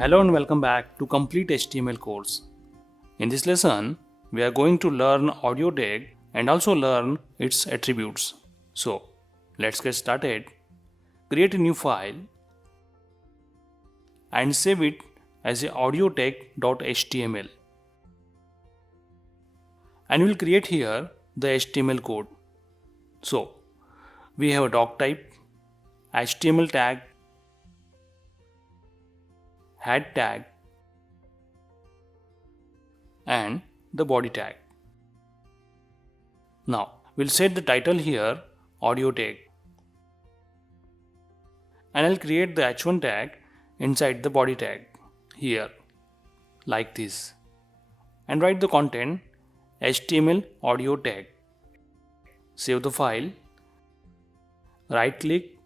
Hello and welcome back to Complete HTML course. In this lesson, we are going to learn audio tag and also learn its attributes. So, let's get started. Create a new file and save it as a audio tag.html. And we'll create here the HTML code. So, we have a doc type, HTML tag, head tag, and the body tag. Now, we'll set the title here audio tag. And I'll create the h1 tag inside the body tag here, like this. And write the content HTML audio tag. Save the file, right click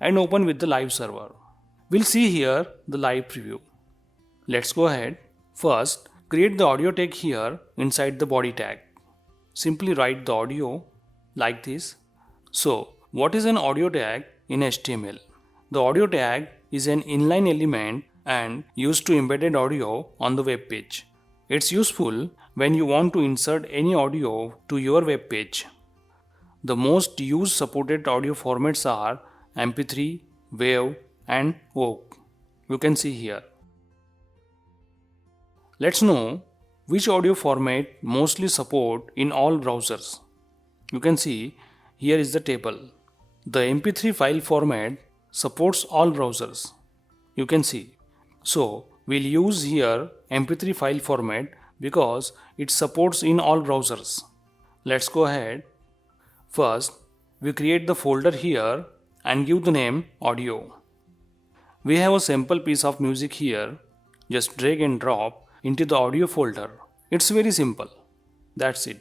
and open with the live server. We'll see here the live preview. Let's go ahead. First, create the audio tag here inside the body tag. Simply write the audio like this. So, what is an audio tag in HTML? The audio tag is an inline element and used to embedded audio on the web page. It's useful when you want to insert any audio to your web page. The most used supported audio formats are MP3, WAV, and OGG. You can see here. Let's know which audio format mostly support in all browsers. You can see here is the table. The MP3 file format supports all browsers. You can see. So we'll use here MP3 file format because it supports in all browsers. Let's go ahead. First, we create the folder here and give the name audio. We have a sample piece of music here. Just drag and drop into the audio folder. It's very simple. That's it.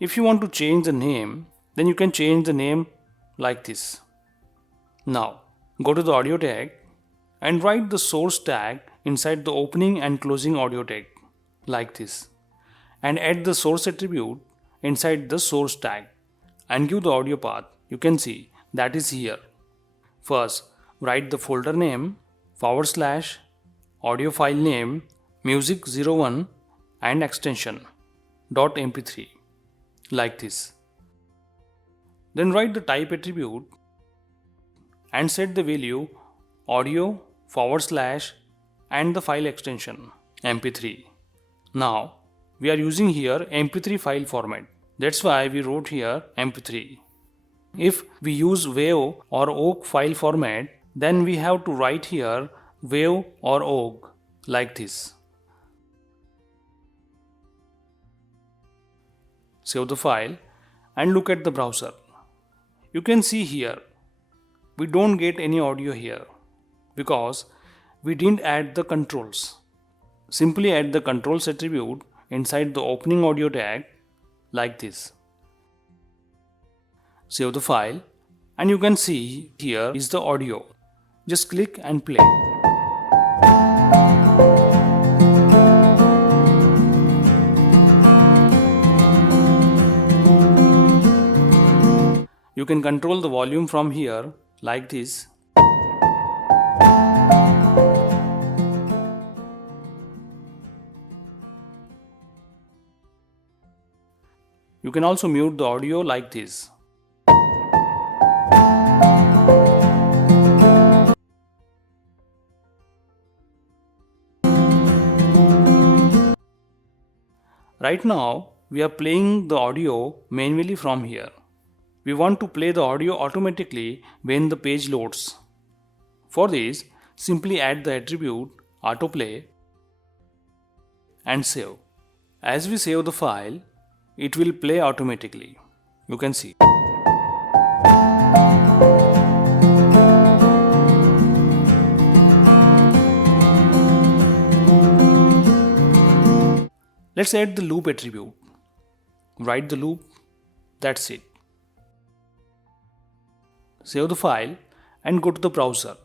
If you want to change the name, then you can change the name like this. Now, go to the audio tag and write the source tag inside the opening and closing audio tag like this. And add the source attribute inside the source tag and give the audio path. You can see that is here. First, write the folder name / audio file name music01 and extension .mp3 like this. Then write the type attribute and set the value audio / and the file extension mp3. Now we are using here mp3 file format. That's why we wrote here mp3. If we use WAV or OGG file format, then we have to write here WAV or OGG like this. Save the file and look at the browser. You can see here we don't get any audio here because we didn't add the controls. Simply add the controls attribute inside the opening audio tag like this. Save the file and you can see here is the audio. Just click and play. You can control the volume from here like this. You can also mute the audio like this. Right now, we are playing the audio manually from here. We want to play the audio automatically when the page loads. For this, simply add the attribute autoplay and save. As we save the file, it will play automatically. You can see. Let's add the loop attribute. Write the loop. That's it. Save the file and go to the browser.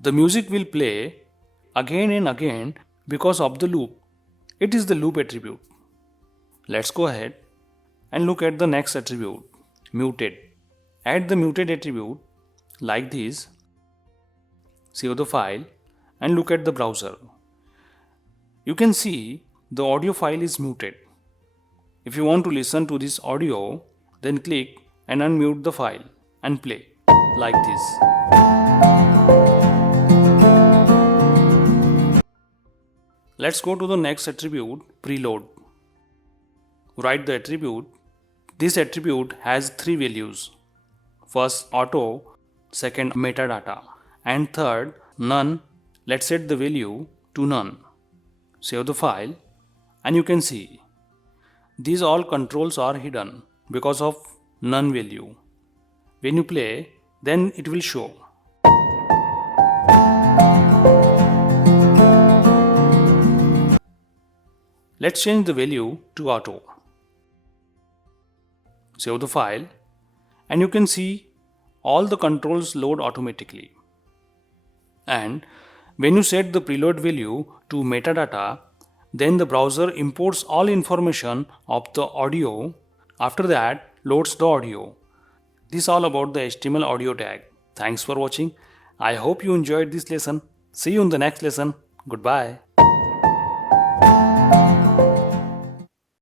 The music will play again and again because of the loop. It is the loop attribute. Let's go ahead and look at the next attribute, muted. Add the muted attribute like this. Save the file and look at the browser. You can see the audio file is muted. If you want to listen to this audio, then click and unmute the file and play like this. Let's go to the next attribute, preload. Write the attribute. This attribute has 3 values. First auto, second metadata, and third none. Let's set the value to none. Save the file and you can see these all controls are hidden because of none value. When you play, then it will show. Let's change the value to auto. Save the file and you can see all the controls load automatically. And when you set the preload value to metadata, then the browser imports all information of the audio. After that, loads the audio. This is all about the HTML audio tag. Thanks for watching. I hope you enjoyed this lesson. See you in the next lesson. Goodbye.